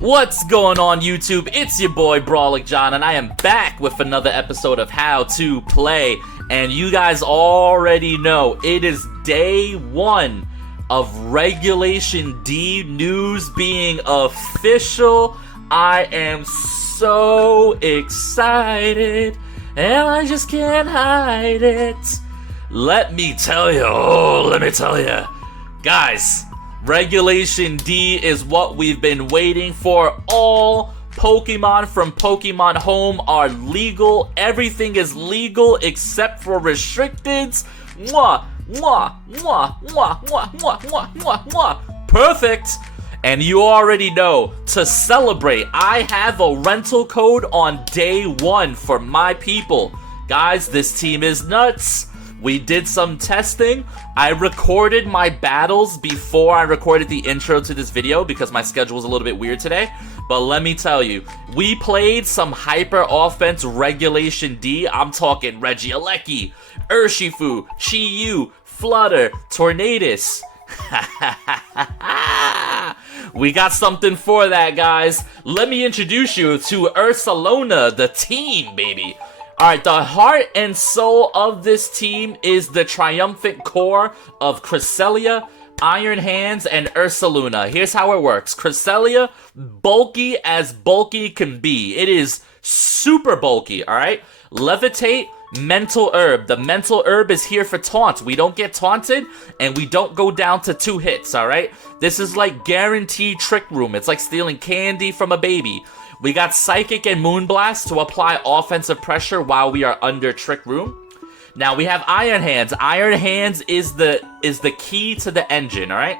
What's going on YouTube? It's your boy Brawlic John, and I am back with another episode of How to Play. And you guys already know it is day one of Regulation D news being official. I am so excited, and I just can't hide it. Let me tell you, guys. Regulation D is what we've been waiting for. All Pokemon from Pokemon Home are legal. Everything is legal except for restricteds. Mwah, mwah, mwah, mwah, mwah, mwah, mwah, mwah, mwah. Perfect. And you already know, to celebrate, I have a rental code on day one for my people. Guys, this team is nuts. We did some testing. I recorded my battles before I recorded the intro to this video because my schedule was a little bit weird today. But let me tell you, we played some hyper offense Regulation D. I'm talking Regieleki, Urshifu, Chi-Yu, Flutter, Tornadus. We got something for that, guys. Let me introduce you to URSALUNA, the team, baby. Alright, the heart and soul of this team is the triumphant core of Cresselia, Iron Hands, and URSALUNA. Here's how it works. Cresselia, bulky as bulky can be. It is super bulky, alright? Levitate, Mental Herb. The Mental Herb is here for taunt. We don't get taunted, and we don't go down to 2 hits, alright? This is like guaranteed Trick Room. It's like stealing candy from a baby. We got Psychic and Moonblast to apply offensive pressure while we are under Trick Room. Now we have Iron Hands. Iron Hands is the key to the engine, alright?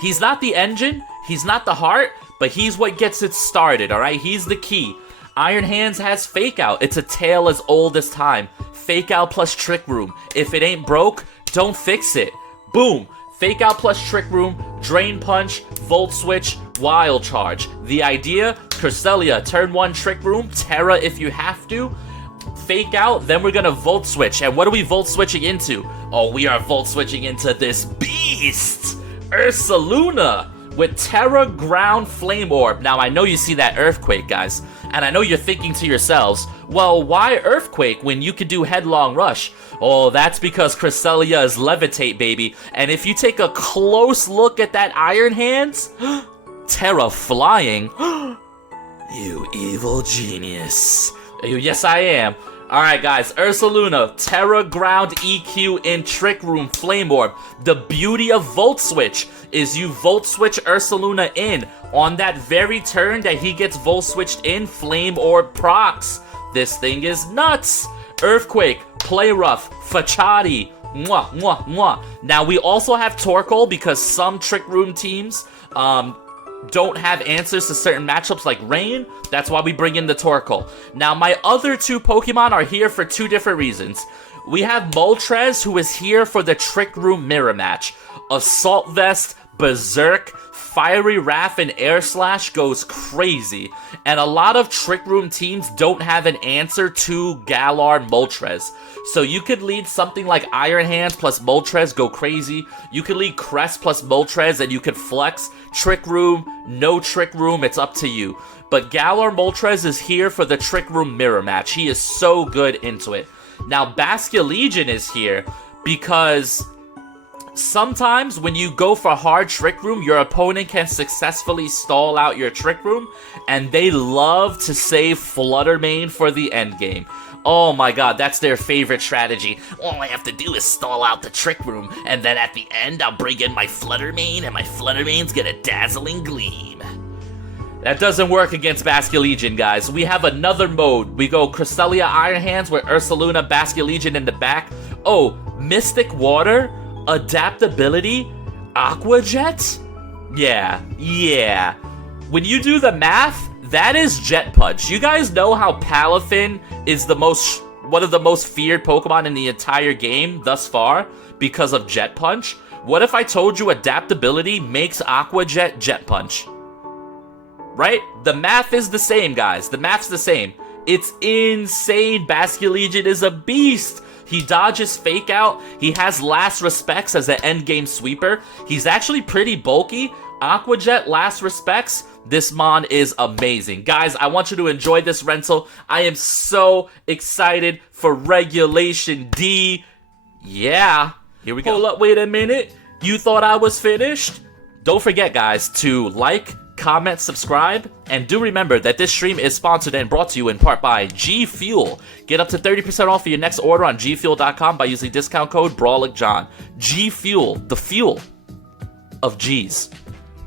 He's not the engine, he's not the heart, but he's what gets it started, alright? He's the key. Iron Hands has Fake Out. It's a tale as old as time. Fake Out plus Trick Room. If it ain't broke, don't fix it. Boom. Fake Out plus Trick Room, Drain Punch, Volt Switch, Wild Charge. The idea, Cresselia, turn 1 Trick Room, Terra if you have to, Fake Out, then we're gonna Volt Switch. And what are we Volt Switching into? Oh, we are Volt Switching into this beast, URSALUNA, with Terra Ground Flame Orb. Now, I know you see that Earthquake, guys, and I know you're thinking to yourselves, well, why Earthquake when you could do Headlong Rush? Oh, that's because Cresselia is Levitate, baby. And if you take a close look at that Iron Hands, Terra Flying, you evil genius. Yes, I am. Alright, guys, URSALUNA, Terra Ground EQ in Trick Room Flame Orb. The beauty of Volt Switch is you Volt Switch URSALUNA in. On that very turn that he gets Volt Switched in, Flame Orb procs. This thing is nuts. Earthquake, Play Rough, Fachati, mwah, mwah, mwah. Now, we also have Torkoal because some Trick Room teams don't have answers to certain matchups like Rain. That's why we bring in the Torkoal. Now, my other 2 Pokemon are here for 2 different reasons. We have Moltres, who is here for the Trick Room Mirror Match. Assault Vest, Berserk, Fiery Wrath, and Air Slash goes crazy. And a lot of Trick Room teams don't have an answer to Galar Moltres. So you could lead something like Iron Hands plus Moltres, go crazy. You could lead Crest plus Moltres, and you could flex. Trick Room, no Trick Room, it's up to you. But Galar Moltres is here for the Trick Room Mirror Match. He is so good into it. Now, Basculegion is here because sometimes when you go for hard Trick Room, your opponent can successfully stall out your Trick Room, and they love to save Flutter Mane for the endgame. Oh my god, that's their favorite strategy. All I have to do is stall out the Trick Room, and then at the end I'll bring in my Flutter Mane, and my Flutter Mane's get a dazzling gleam. That doesn't work against Basculegion, guys. We have another mode. We go Cresselia Iron Hands with URSALUNA, Basculegion in the back. Oh, Mystic Water, Adaptability, Aqua Jet? Yeah. When you do the math, that is Jet Punch. You guys know how Palafin is one of the most feared Pokemon in the entire game thus far because of Jet Punch? What if I told you Adaptability makes Aqua Jet Jet Punch? Right? The math is the same, guys. The math's the same. It's insane. Basculegion is a beast. He dodges Fake Out. He has Last Respects as an endgame sweeper. He's actually pretty bulky. Aqua Jet, Last Respects, This mon is amazing. Guys, I want you to enjoy this rental. I am so excited for Regulation D. Yeah. Here we go. Hold up, wait a minute. You thought I was finished? Don't forget, guys, to like, comment, subscribe, and do remember that this stream is sponsored and brought to you in part by G Fuel. Get up to 30% off for your next order on gfuel.com by using discount code BrawlingJohn. G Fuel, the fuel of G's.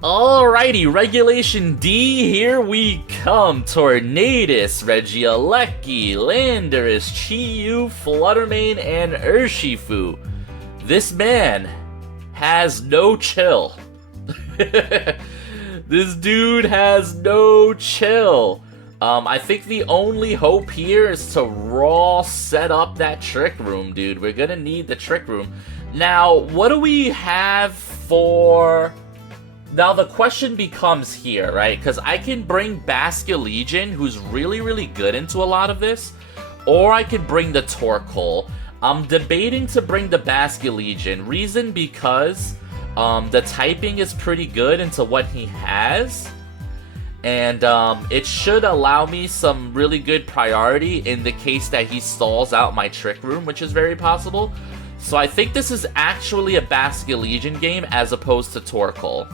Alrighty, Regulation D, here we come. Tornadus, Regieleki, Landorus, Chi-Yu, Fluttermane, and Urshifu. This man has no chill. This dude has no chill. I think the only hope here is to raw set up that Trick Room, dude. We're gonna need the Trick Room. Now, what do we have for... Now, the question becomes here, right? Because I can bring Basculegion, who's really, really good into a lot of this, or I could bring the Torkoal. I'm debating to bring the Basculegion. Reason because the typing is pretty good into what he has, and it should allow me some really good priority in the case that he stalls out my Trick Room, which is very possible. So I think this is actually a Basculegion game as opposed to Torkoal.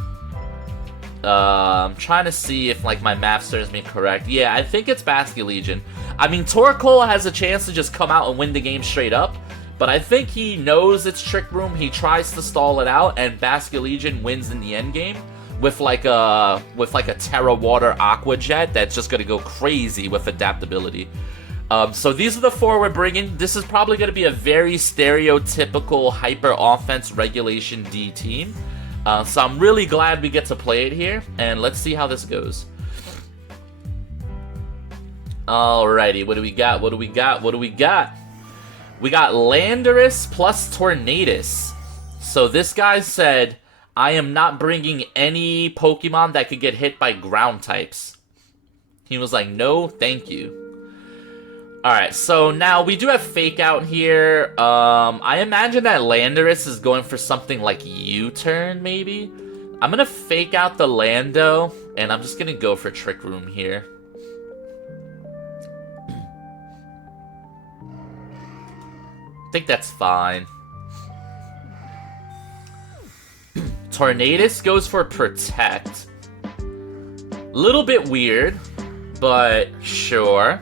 I'm trying to see if, like, my math serves me correct. Yeah, I think it's Basculegion. I mean, Torkoal has a chance to just come out and win the game straight up, but I think he knows it's Trick Room, he tries to stall it out, and Basculegion wins in the end game with like a Terra Water Aqua Jet that's just gonna go crazy with adaptability. So these are the four we're bringing. This is probably gonna be a very stereotypical hyper offense Regulation D team. So I'm really glad we get to play it here, and let's see how this goes. Alrighty, what do we got? What do we got? What do we got? We got Landorus plus Tornadus. So this guy said, I am not bringing any Pokemon that could get hit by ground types. He was like, no, thank you. Alright, so now we do have Fake Out here. I imagine that Landorus is going for something like U-turn, maybe? I'm gonna Fake Out the Lando, and I'm just gonna go for Trick Room here. I think that's fine. Tornadus goes for Protect. Little bit weird, but sure.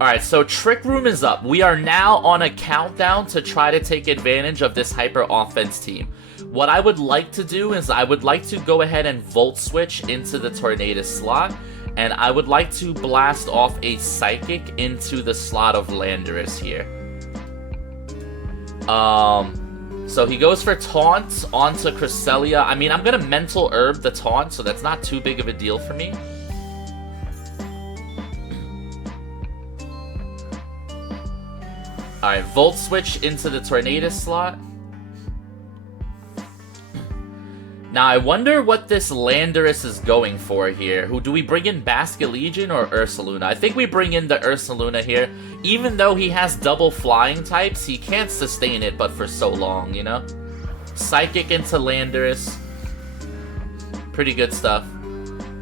Alright, so Trick Room is up. We are now on a countdown to try to take advantage of this hyper offense team. What I would like to do is I would like to go ahead and Volt Switch into the Tornadus slot, and I would like to blast off a Psychic into the slot of Landorus here. So he goes for Taunt onto Cresselia. I mean, I'm gonna Mental Herb the Taunt, so that's not too big of a deal for me. Alright, Volt Switch into the Tornadus slot. Now, I wonder what this Landorus is going for here. Who do we bring in, Basculegion or URSALUNA? I think we bring in the URSALUNA here. Even though he has double flying types, he can't sustain it but for so long, you know? Psychic into Landorus. Pretty good stuff.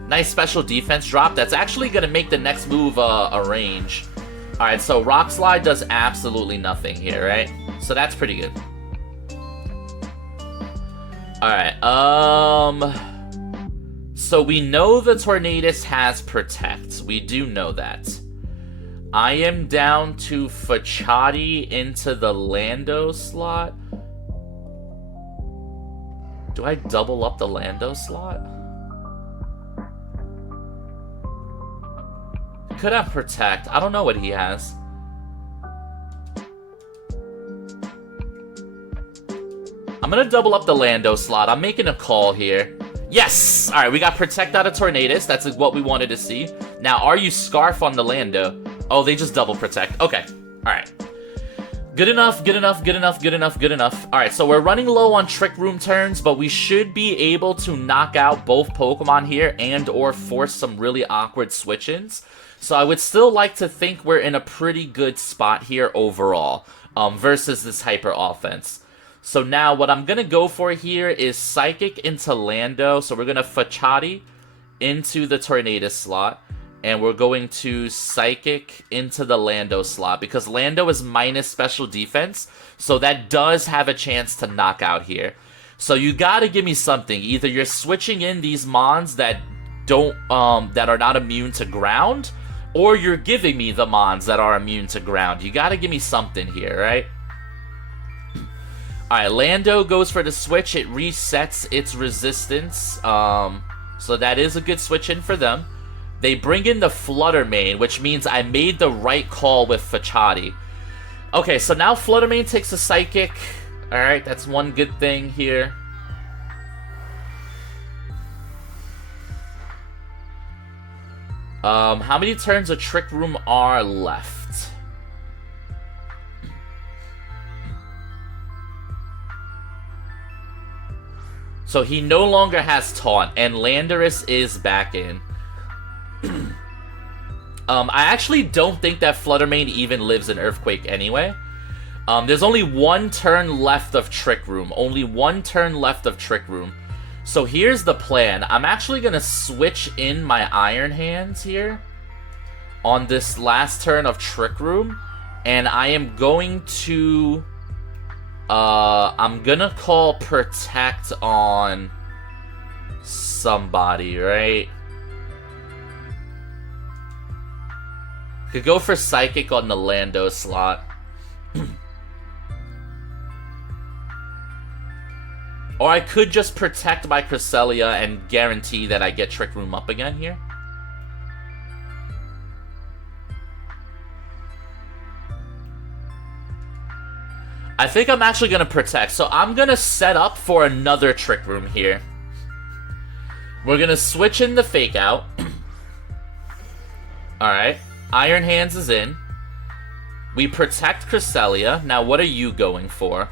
Nice special defense drop. That's actually going to make the next move a range. Alright, so Rock Slide does absolutely nothing here, right? So that's pretty good. Alright, so we know the Tornadus has Protect. We do know that. I am down to Fachati into the Lando slot. Do I double up the Lando slot? Could have Protect. I don't know what he has. I'm gonna double up the Lando slot. I'm making a call here. Yes! Alright, we got Protect out of Tornadus. That's what we wanted to see. Now, are you Scarf on the Lando? Oh, they just double Protect. Okay. Alright. Good enough, good enough, good enough, good enough, good enough. Alright, so we're running low on Trick Room turns, but we should be able to knock out both Pokemon here and or force some really awkward switch-ins. So I would still like to think we're in a pretty good spot here overall, versus this hyper offense. So now what I'm going to go for here is Psychic into Lando. So we're going to Fachati into the Tornadus slot. And we're going to Psychic into the Lando slot. Because Lando is minus special defense. So that does have a chance to knock out here. So you got to give me something. Either you're switching in these Mons that that are not immune to ground. Or you're giving me the Mons that are immune to ground. You got to give me something here, right? Alright, Lando goes for the switch. It resets its resistance. So that is a good switch in for them. They bring in the Flutter Mane, which means I made the right call with Fachati. Okay, so now Flutter Mane takes a Psychic. Alright, that's one good thing here. How many turns of Trick Room are left? So he no longer has Taunt, and Landorus is back in. I actually don't think that Flutter Mane even lives in Earthquake anyway. There's only one turn left of Trick Room. Only one turn left of Trick Room. So here's the plan. I'm actually going to switch in my Iron Hands here on this last turn of Trick Room. And I am going to... I'm gonna call Protect on somebody, right? Could go for Psychic on the Lando slot. Or I could just Protect my Cresselia and guarantee that I get Trick Room up again here. I think I'm actually going to Protect. So I'm going to set up for another Trick Room here. We're going to switch in the Fake Out. Alright. Iron Hands is in. We Protect Cresselia. Now, what are you going for?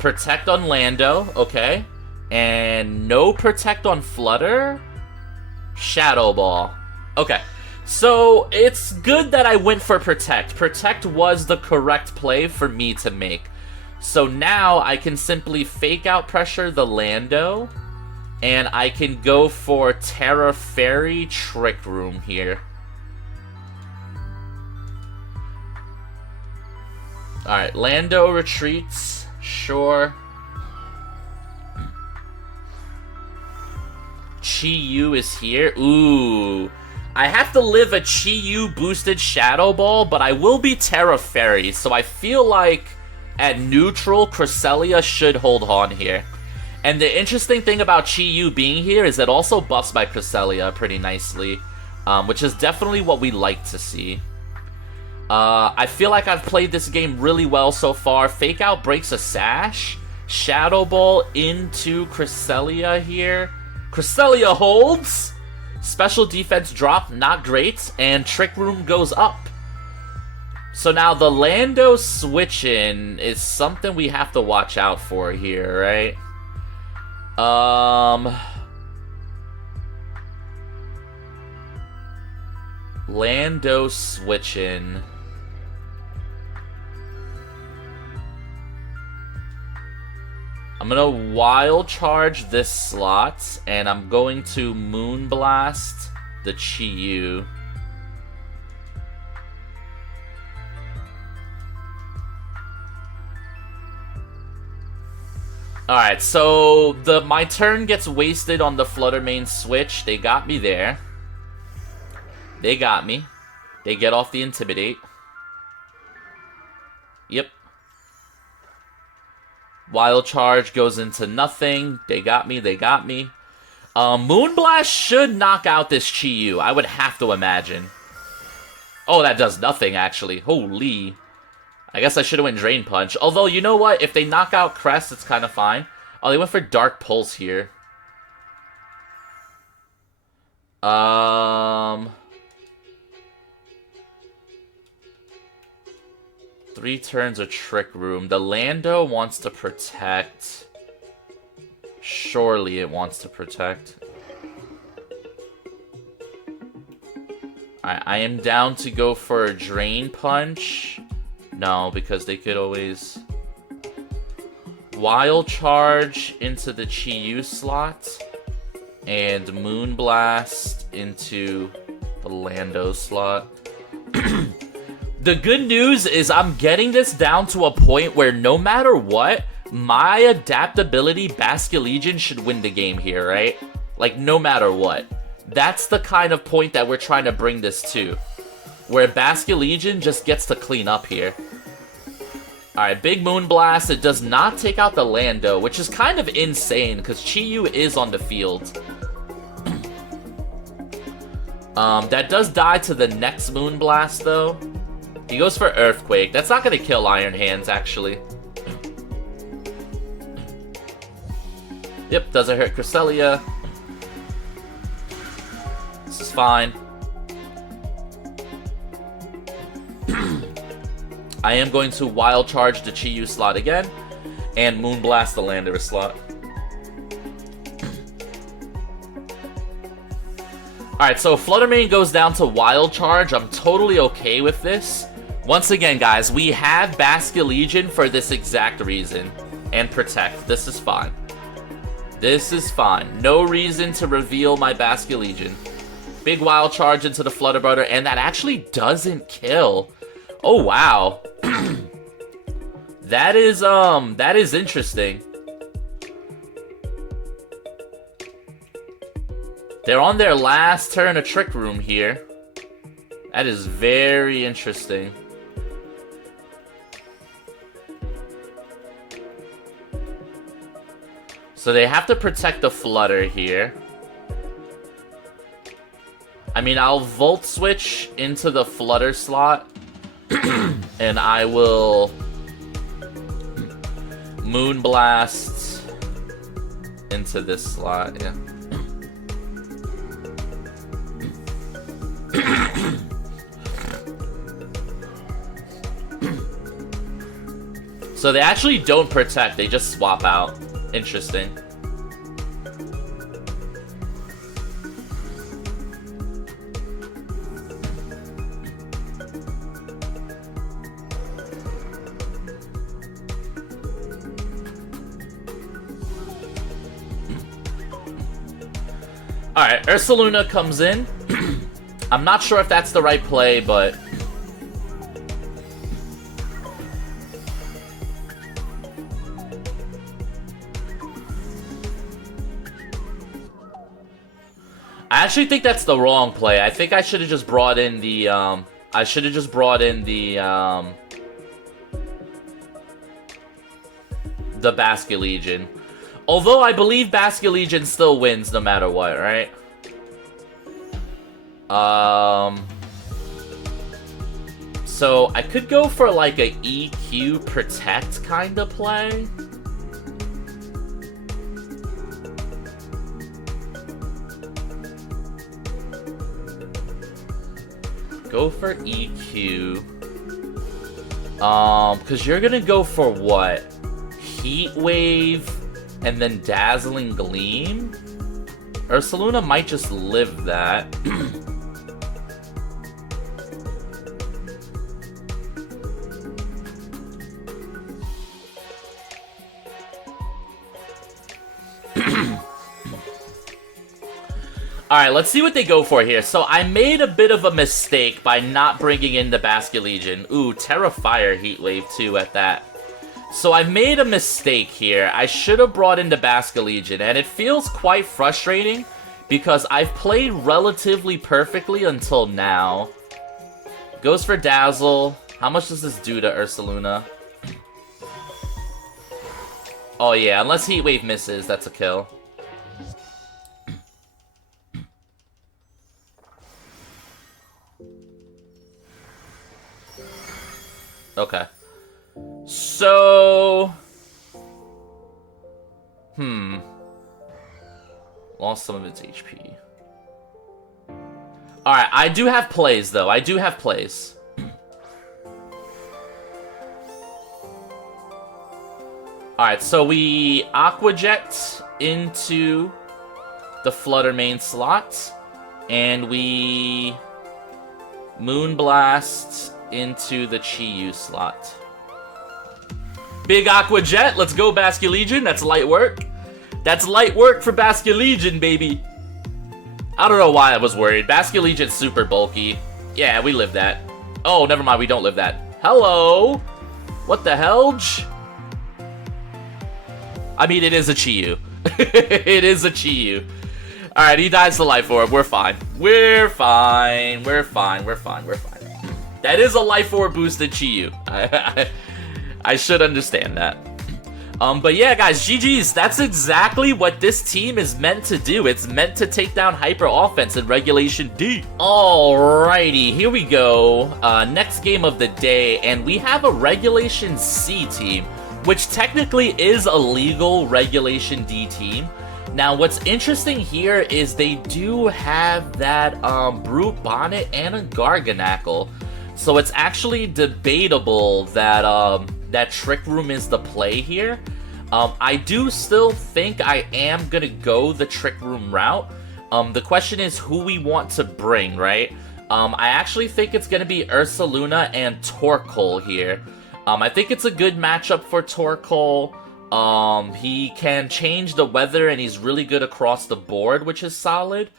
Protect on Lando. Okay. And no Protect on Flutter? Shadow Ball. Okay. So, it's good that I went for Protect. Protect was the correct play for me to make. So now, I can simply Fake Out Pressure the Lando. And I can go for Terra Fairy Trick Room here. Alright, Lando retreats. Sure. Chi-Yu is here. Ooh. I have to live a Chi-Yu boosted Shadow Ball, but I will be Terra Fairy, so I feel like at neutral, Cresselia should hold on here. And the interesting thing about Chi-Yu being here is it also buffs my Cresselia pretty nicely, which is definitely what we like to see. I feel like I've played this game really well so far. Fake Out breaks a Sash. Shadow Ball into Cresselia here. Cresselia holds! Special defense drop, not great, and Trick Room goes up. So now the Lando switch-in is something we have to watch out for here, right? Lando switch-in. I'm gonna Wild Charge this slot, and I'm going to Moonblast the Chi-Yu. Alright, so my turn gets wasted on the Flutter Mane switch. They got me there. They got me. They get off the Intimidate. Yep. Wild Charge goes into nothing. They got me, they got me. Moonblast should knock out this Chi-Yu, I would have to imagine. Oh, that does nothing, actually. Holy. I guess I should have went Drain Punch. Although, you know what? If they knock out Crest, it's kind of fine. Oh, they went for Dark Pulse here. 3 turns of Trick Room. The Lando wants to Protect. Surely it wants to Protect. Alright, I am down to go for a Drain Punch. No, because they could always... Wild Charge into the Chi-Yu slot. And Moonblast into the Lando slot. The good news is I'm getting this down to a point where no matter what, my adaptability Basculegion should win the game here, right? Like, no matter what. That's the kind of point that we're trying to bring this to. Where Basculegion just gets to clean up here. Alright, big Moonblast. It does not take out the Lando, which is kind of insane, because Chi-Yu is on the field. That does die to the next Moonblast, though. He goes for Earthquake. That's not going to kill Iron Hands, actually. Yep, doesn't hurt Cresselia. This is fine. I am going to Wild Charge the Chi-Yu slot again. And Moonblast the Landorus slot. Alright, so Fluttermane goes down to Wild Charge. I'm totally okay with this. Once again, guys, we have Basculegion for this exact reason. And Protect. This is fine. This is fine. No reason to reveal my Basculegion. Big Wild Charge into the Flutterbutter, and that actually doesn't kill. Oh, wow. That is interesting. They're on their last turn of Trick Room here. That is very interesting. So they have to protect the Flutter here. I mean, I'll Volt Switch into the Flutter slot. And I will Moonblast into this slot, yeah. So they actually don't protect, they just swap out. Interesting. Alright, URSALUNA comes in. I'm not sure if that's the right play, but... I actually think that's the wrong play. I think I should have just brought in the, I should have just brought in the Basculegion. Although I believe Basculegion still wins no matter what, right? So I could go for like a EQ Protect kind of play. Go for EQ. Because you're gonna go for what? Heat Wave and then Dazzling Gleam? URSALUNA might just live that. Alright, let's see what they go for here. So I made a bit of a mistake by not bringing in the Basculegion. Ooh, Terra Fire Heat Wave too at that. So I made a mistake here. I should have brought in the Basculegion, and it feels quite frustrating because I've played relatively perfectly until now. Goes for Dazzle. How much does this do to URSALUNA? Oh yeah, unless Heat Wave misses, that's a kill. Okay. So... Lost some of its HP. Alright, I do have plays, though. I do have plays. Alright, so we Aqua Jet into the Fluttermane slot. And we Moonblast into the Chi-Yu slot. Big Aqua Jet, let's go Basculegion. That's light work. That's light work for Basculegion, baby. I don't know why I was worried. Basculegion's super bulky. Yeah, we live that. Oh, never mind, we don't live that. Hello? What the hell? I mean, it is a Chi-Yu. It is a Chi-Yu. Alright, he dies to Life Orb. We're fine. We're fine. We're fine. We're fine. We're fine. That is a Life Orb boosted Chi-Yu. I should understand that. But yeah, guys, GG's. That's exactly what this team is meant to do. It's meant to take down Hyper Offense in Regulation D. Alrighty, here we go. Next game of the day, and we have a Regulation C team, which technically is a legal Regulation D team. Now, what's interesting here is they do have that Brute Bonnet and a Garganackle. So it's actually debatable that that Trick Room is the play here. I do still think I am gonna go the Trick Room route. The question is who we want to bring, right? I actually think it's gonna be URSALUNA and Torkoal here. I think it's a good matchup for Torkoal. He can change the weather and he's really good across the board, which is solid.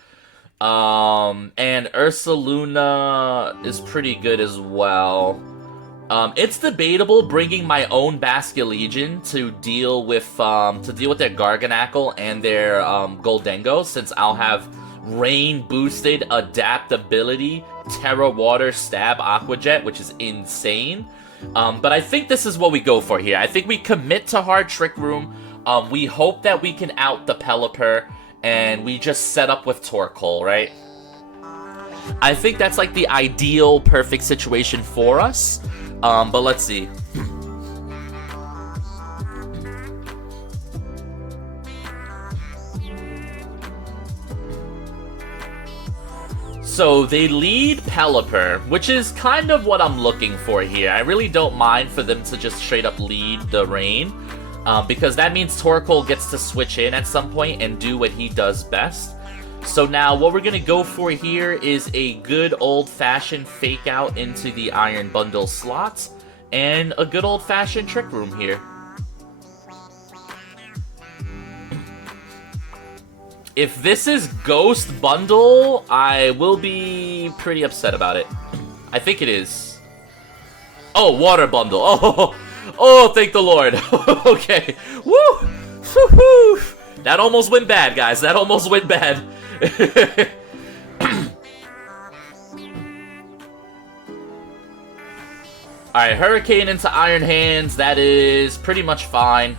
And URSALUNA is pretty good as well. It's debatable bringing my own Basculegion to deal with their Garganackle and their Goldengo, since I'll have rain boosted adaptability, Terra Water Stab Aqua Jet, which is insane. But I think this is what we go for here. I think we commit to hard Trick Room. We hope that we can out the Pelipper, and we just set up with Torkoal, right? I think that's like the ideal, perfect situation for us. But let's see. So they lead Pelipper, which is kind of what I'm looking for here. I really don't mind for them to just straight up lead the Rain, because that means Torkoal gets to switch in at some point and do what he does best. So now what we're going to go for here is a good old-fashioned fake out into the Iron Bundle slots and a good old-fashioned Trick Room here. If this is Ghost Bundle, I will be pretty upset about it. I think it is. Oh, Water Bundle. Oh, thank the Lord. Okay. Woo! Woo-hoo! That almost went bad, guys. That almost went bad. Alright, Hurricane into Iron Hands. That is pretty much fine.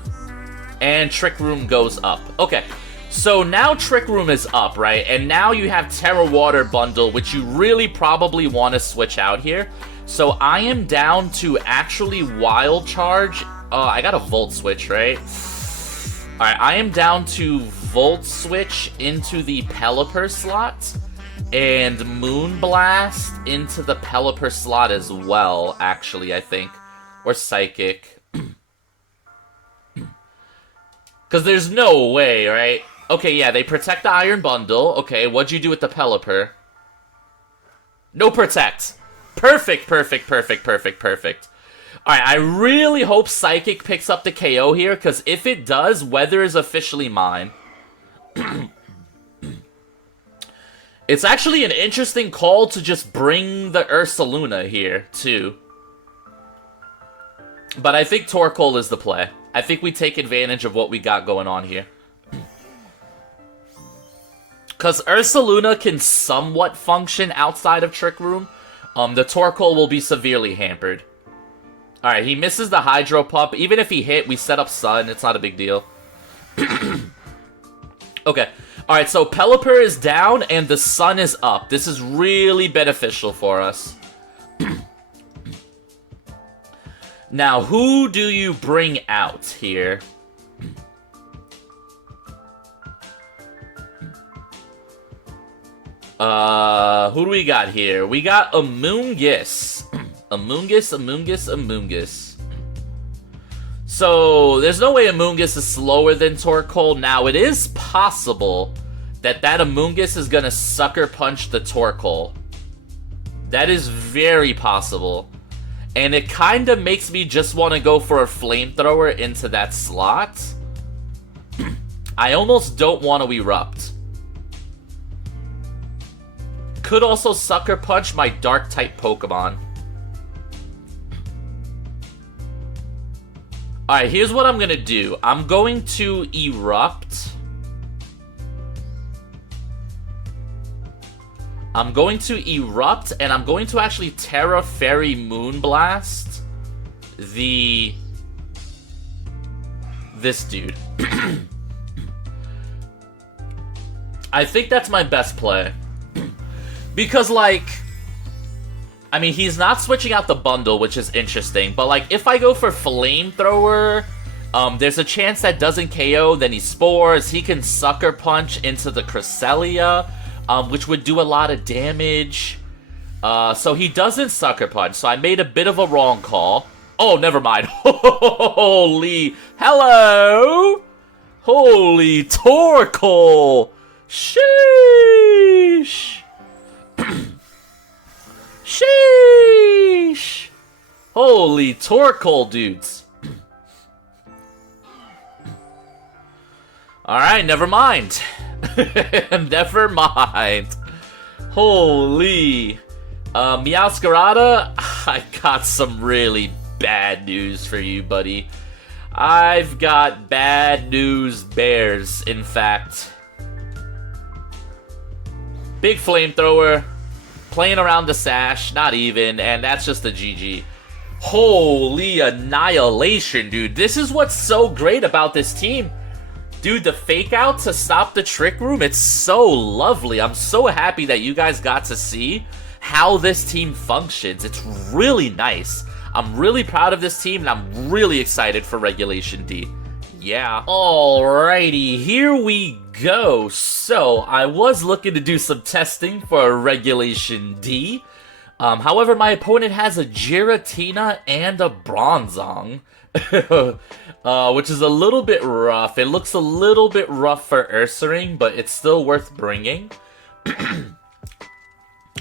And Trick Room goes up. Okay. So now Trick Room is up, right? And now you have Terra Water Bundle, which you really probably want to switch out here. So I am down to actually Wild Charge. I got a Volt Switch, right? Alright, I am down to Volt Switch into the Pelipper slot. And Moon Blast into the Pelipper slot as well, actually, I think. Or Psychic. Because there's no way, right? Okay, yeah, they protect the Iron Bundle. Okay, what'd you do with the Pelipper? No protect. Perfect, perfect, perfect, perfect, perfect. Alright, I really hope Psychic picks up the KO here, because if it does, Weather is officially mine. It's actually an interesting call to just bring the URSALUNA here, too. But I think Torkoal is the play. I think we take advantage of what we got going on here. Because URSALUNA can somewhat function outside of Trick Room, the Torkoal will be severely hampered. Alright, he misses the Hydro Pump. Even if he hit, we set up Sun. It's not a big deal. Okay. Alright, so Pelipper is down and the Sun is up. This is really beneficial for us. Now, who do you bring out here? Who do we got here? We got Amoonguss. Amoonguss. So, there's no way Amoonguss is slower than Torkoal. Now, it is possible that Amoonguss is gonna Sucker Punch the Torkoal. That is very possible. And it kind of makes me just want to go for a flamethrower into that slot. I almost don't want to erupt. Could also Sucker Punch my Dark-type Pokemon. Alright, here's what I'm going to do. I'm going to Erupt. I'm going to Erupt, and I'm going to actually Terra Fairy Moonblast this dude. I think that's my best play. Because, like, I mean, he's not switching out the bundle, which is interesting. But, like, if I go for Flamethrower, there's a chance that doesn't KO, then he Spores. He can Sucker Punch into the Cresselia, which would do a lot of damage. So he doesn't Sucker Punch, so I made a bit of a wrong call. Oh, never mind. Holy, hello! Holy Torkoal! Sheesh! Sheesh! Holy Torkoal, dudes. Alright, never mind. Never mind. Holy. Meowscarada, I got some really bad news for you, buddy. I've got bad news bears, in fact. Big Flamethrower. Playing around the sash, not even, and that's just a GG. Holy annihilation, dude. This is what's so great about this team. Dude, the fake out to stop the Trick Room, it's so lovely. I'm so happy that you guys got to see how this team functions. It's really nice. I'm really proud of this team, and I'm really excited for Regulation D. Yeah. Alrighty, here we go. So, I was looking to do some testing for Regulation D. However, my opponent has a Giratina and a Bronzong. Which is a little bit rough. It looks a little bit rough for Ursaring, but it's still worth bringing.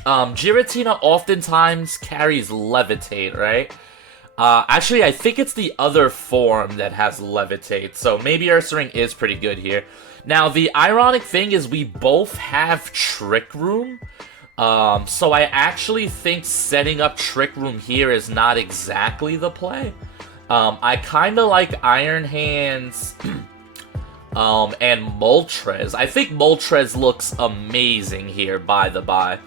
Giratina oftentimes carries Levitate, right? Actually, I think it's the other form that has Levitate, so maybe Ursaring is pretty good here. Now, the ironic thing is we both have Trick Room, so I actually think setting up Trick Room here is not exactly the play. I kind of like Iron Hands and Moltres. I think Moltres looks amazing here, by the by.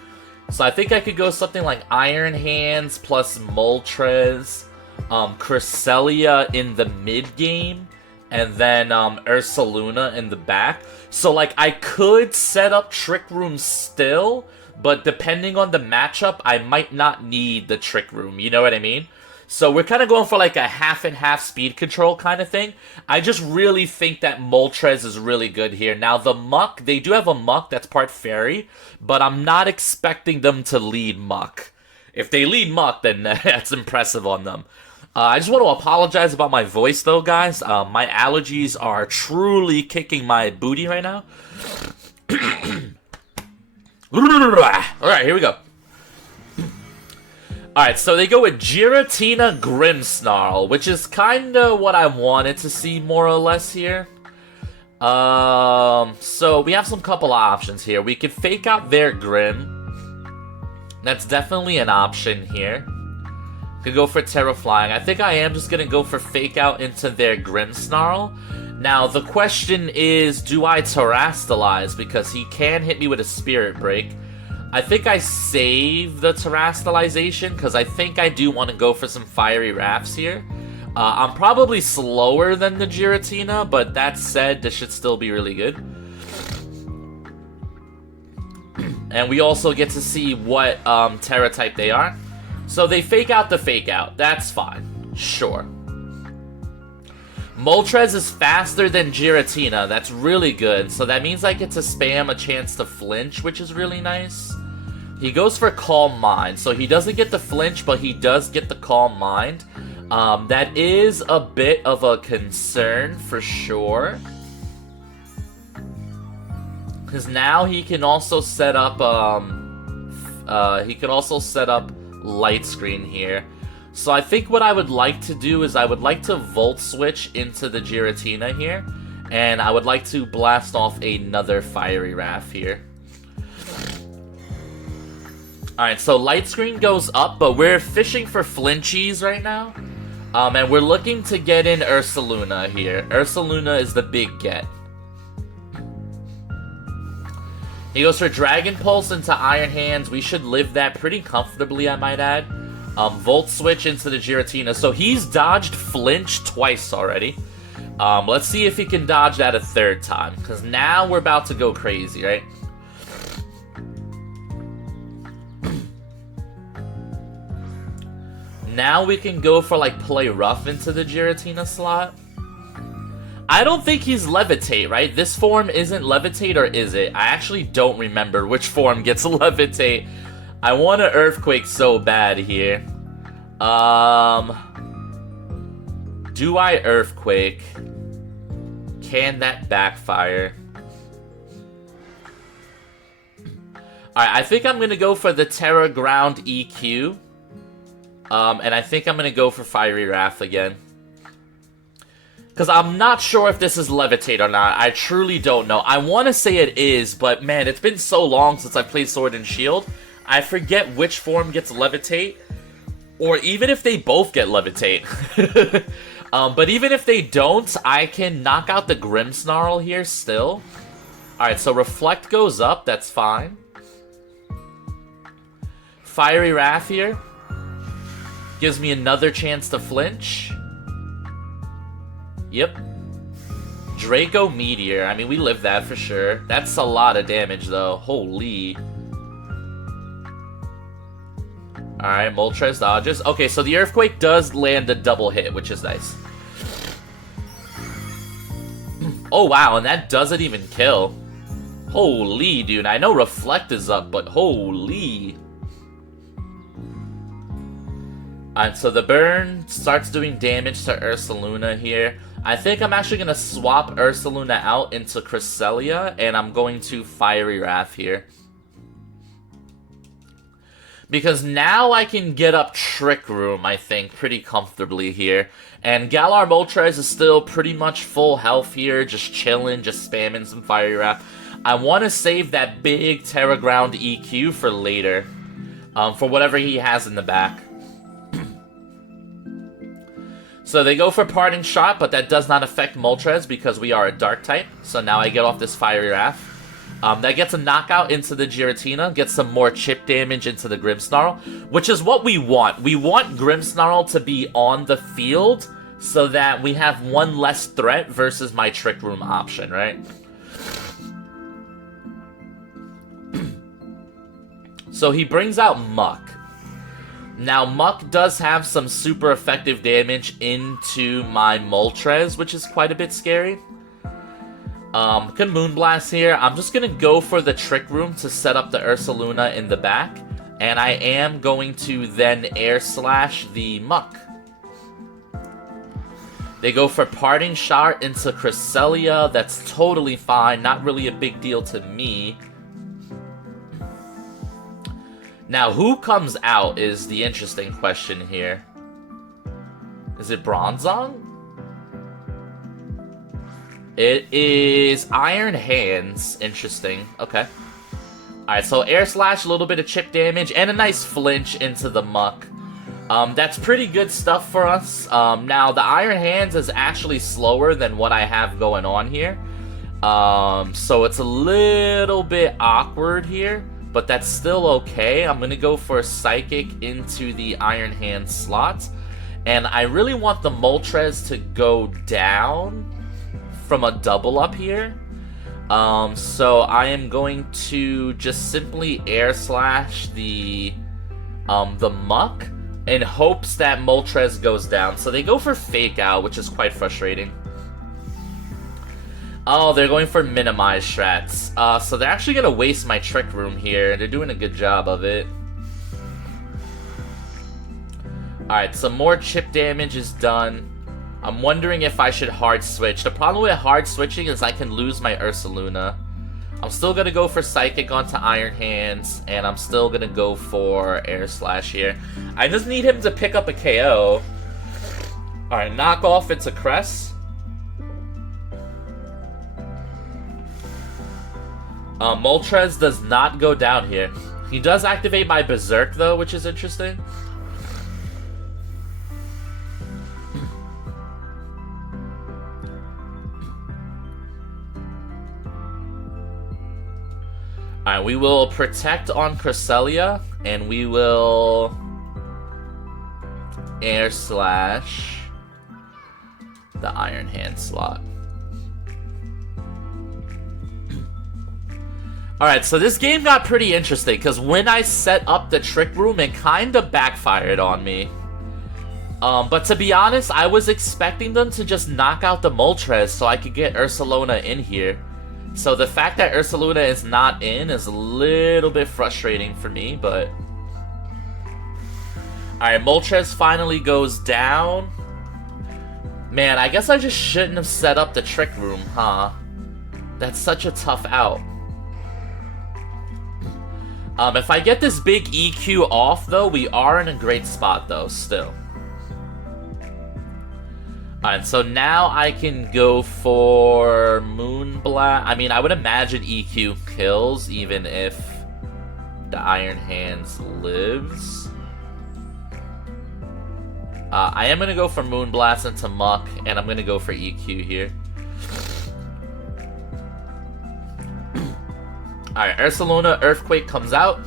So I think I could go something like Iron Hands plus Moltres, Cresselia in the mid-game, and then URSALUNA in the back. So, like, I could set up Trick Room still, but depending on the matchup, I might not need the Trick Room, you know what I mean? So we're kind of going for like a half and half speed control kind of thing. I just really think that Moltres is really good here. Now the Muck, they do have a Muck that's part Fairy, but I'm not expecting them to lead Muck. If they lead Muck, then that's impressive on them. I just want to apologize about my voice though, guys. My allergies are truly kicking my booty right now. Alright, here we go. Alright, so they go with Giratina Grimmsnarl, which is kind of what I wanted to see more or less here. So we have some couple options here. We could fake out their Grim. That's definitely an option here. Could go for Terra Flying. I think I am just going to go for fake out into their Grimmsnarl. Now, the question is, do I Terrastalize? Because he can hit me with a Spirit Break. I think I save the Terrastalization, because I think I do want to go for some Fiery Rafts here. I'm probably slower than the Giratina, but that said, this should still be really good. And we also get to see what Terra type they are. So they fake out the fake out. That's fine. Sure. Moltres is faster than Giratina. That's really good. So that means I get to spam a chance to flinch, which is really nice. He goes for Calm Mind. So he doesn't get the flinch, but he does get the Calm Mind. That is a bit of a concern for sure. Because now he can also set up Light Screen here. So I think what I would like to do is I would like to Volt Switch into the Giratina here. And I would like to blast off another Fiery Wrath here. Alright, so Light Screen goes up, but we're fishing for flinchies right now. And we're looking to get in URSALUNA here. URSALUNA is the big get. He goes for Dragon Pulse into Iron Hands. We should live that pretty comfortably, I might add. Volt Switch into the Giratina. So he's dodged Flinch twice already. Let's see if he can dodge that a third time. Because now we're about to go crazy, right? Now we can go for, like, Play Rough into the Giratina slot. I don't think he's Levitate, right? This form isn't Levitate, or is it? I actually don't remember which form gets Levitate. I want an Earthquake so bad here. Do I Earthquake? Can that backfire? Alright, I think I'm gonna go for the Terra Ground EQ. And I think I'm gonna go for Fiery Wrath again. Because I'm not sure if this is Levitate or not. I truly don't know. I want to say it is, but man, it's been so long since I played Sword and Shield. I forget which form gets Levitate. Or even if they both get Levitate. But even if they don't, I can knock out the Grimmsnarl here still. Alright, so Reflect goes up. That's fine. Fiery Wrath here. Gives me another chance to flinch. Yep. Draco Meteor. I mean, we live that for sure. That's a lot of damage, though. Holy. Alright, Moltres dodges. Okay, so the Earthquake does land a double hit, which is nice. Oh, wow, and that doesn't even kill. Holy, dude. I know Reflect is up, but holy. Alright, so the burn starts doing damage to URSALUNA here. I think I'm actually going to swap URSALUNA out into Cresselia, and I'm going to Fiery Wrath here. Because now I can get up Trick Room, I think, pretty comfortably here. And Galar Moltres is still pretty much full health here, just chilling, just spamming some Fiery Wrath. I want to save that big Terra Ground EQ for later, for whatever he has in the back. So they go for Parting Shot, but that does not affect Moltres because we are a Dark type. So now I get off this Fiery Wrath. That gets a knockout into the Giratina, gets some more chip damage into the Grimmsnarl, which is what we want. We want Grimmsnarl to be on the field so that we have one less threat versus my Trick Room option, right? So he brings out Muck. Now, Muck does have some super effective damage into my Moltres, which is quite a bit scary. Can Moonblast here. I'm just going to go for the Trick Room to set up the URSALUNA in the back. And I am going to then Air Slash the Muck. They go for Parting Shot into Cresselia. That's totally fine. Not really a big deal to me. Now, who comes out is the interesting question here. Is it Bronzong? It is Iron Hands. Interesting. Okay. Alright, so Air Slash, a little bit of chip damage, and a nice flinch into the Muck. That's pretty good stuff for us. Now, the Iron Hands is actually slower than what I have going on here. So it's a little bit awkward here. But that's still okay. I'm going to go for a Psychic into the Iron Hand slot. And I really want the Moltres to go down from a double up here. So I am going to just simply Air Slash the Muck in hopes that Moltres goes down. So they go for Fake Out, which is quite frustrating. Oh, they're going for Minimize strats. So they're actually going to waste my Trick Room here. They're doing a good job of it. Alright, some more chip damage is done. I'm wondering if I should hard switch. The problem with hard switching is I can lose my URSALUNA. I'm still gonna go for Psychic onto Iron Hands, and I'm still gonna go for Air Slash here. I just need him to pick up a KO. Alright, knock off into Cress. Moltres does not go down here. He does activate my Berserk though, which is interesting. Alright, we will protect on Cresselia, and we will Air Slash the Iron Hand slot. Alright, so this game got pretty interesting, because when I set up the Trick Room, it kind of backfired on me. But to be honest, I was expecting them to just knock out the Moltres so I could get URSALUNA in here. So the fact that URSALUNA is not in is a little bit frustrating for me, but... Alright, Moltres finally goes down. Man, I guess I just shouldn't have set up the Trick Room, huh? That's such a tough out. If I get this big EQ off, though, we are in a great spot, though, still. Alright, so now I can go for Moonblast. I mean, I would imagine EQ kills, even if the Iron Hands lives. I am going to go for Moonblast into Muck, and I'm going to go for EQ here. Alright, URSALUNA Earthquake comes out.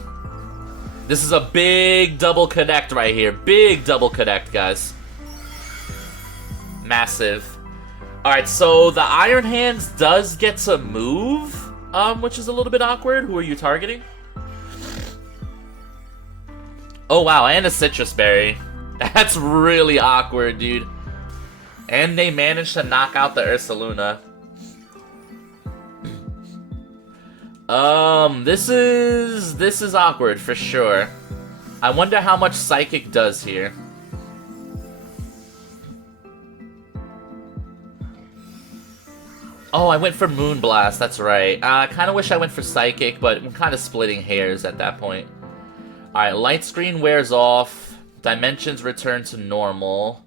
This is a big double connect right here. Big double connect, guys. Massive. Alright, so the Iron Hands does get to move, which is a little bit awkward. Who are you targeting? Oh, wow, and a Citrus Berry. That's really awkward, dude. And they managed to knock out the URSALUNA. This is awkward for sure. I wonder how much Psychic does here. Oh, I went for Moonblast, that's right. I kind of wish I went for Psychic, but I'm kind of splitting hairs at that point. Alright, Light Screen wears off. Dimensions return to normal.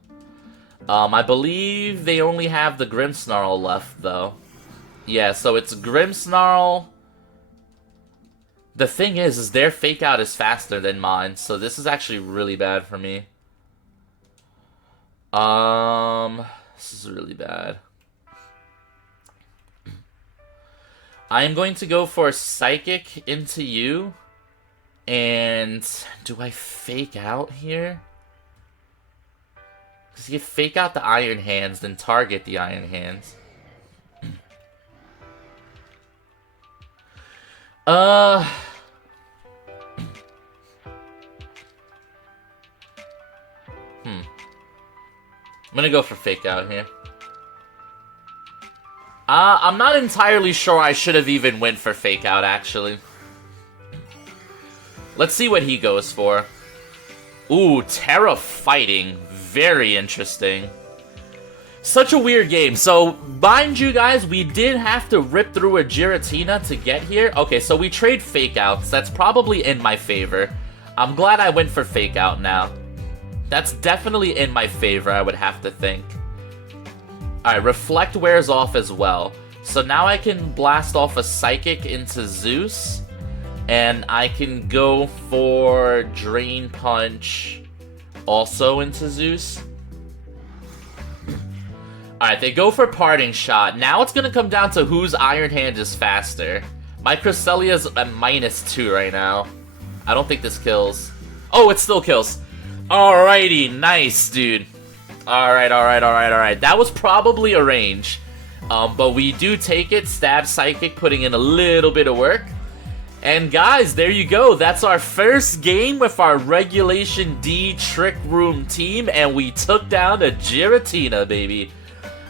I believe they only have the Grimmsnarl left, though. Yeah, so it's Grimmsnarl. The thing is their Fake Out is faster than mine, so this is actually really bad for me. This is really bad. I am going to go for Psychic into you. And do I Fake Out here? Because you Fake Out the Iron Hands, then target the Iron Hands. I'm gonna go for Fake Out here. I'm not entirely sure I should have even went for Fake Out, actually. Let's see what he goes for. Ooh, Terra Fighting. Very interesting. Such a weird game. So, mind you guys, we did have to rip through a Giratina to get here. Okay, so we trade Fake Outs. That's probably in my favor. I'm glad I went for Fake Out now. That's definitely in my favor, I would have to think. Alright, Reflect wears off as well. So now I can blast off a Psychic into Zeus. And I can go for Drain Punch also into Zeus. Alright, they go for Parting Shot. Now it's going to come down to whose Iron Hand is faster. My Cresselia's at -2 right now. I don't think this kills. Oh, it still kills. Alrighty, nice, dude. Alright. That was probably a range. But we do take it. Stab Psychic, putting in a little bit of work. And guys, there you go. That's our first game with our Regulation D Trick Room team. And we took down a Giratina, baby.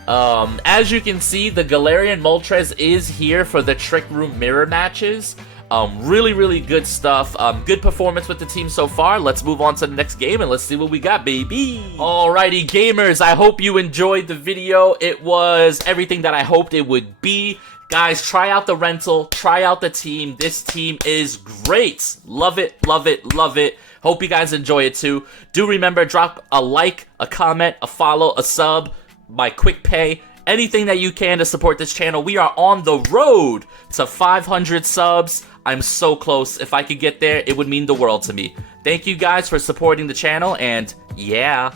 As you can see, the Galarian Moltres is here for the Trick Room mirror matches. Really good stuff. Good performance with the team so far. Let's move on to the next game and let's see what we got, baby. Alrighty, gamers, I hope you enjoyed the video. It was everything that I hoped it would be. Guys, try out the rental, try out the team. This team is great. Love it, love it, love it. Hope you guys enjoy it too. Do remember, drop a like, a comment, a follow, a sub, my quick pay, anything that you can to support this channel. We are on the road to 500 subs. I'm so close. If I could get there, it would mean the world to me. Thank you guys for supporting the channel, and yeah.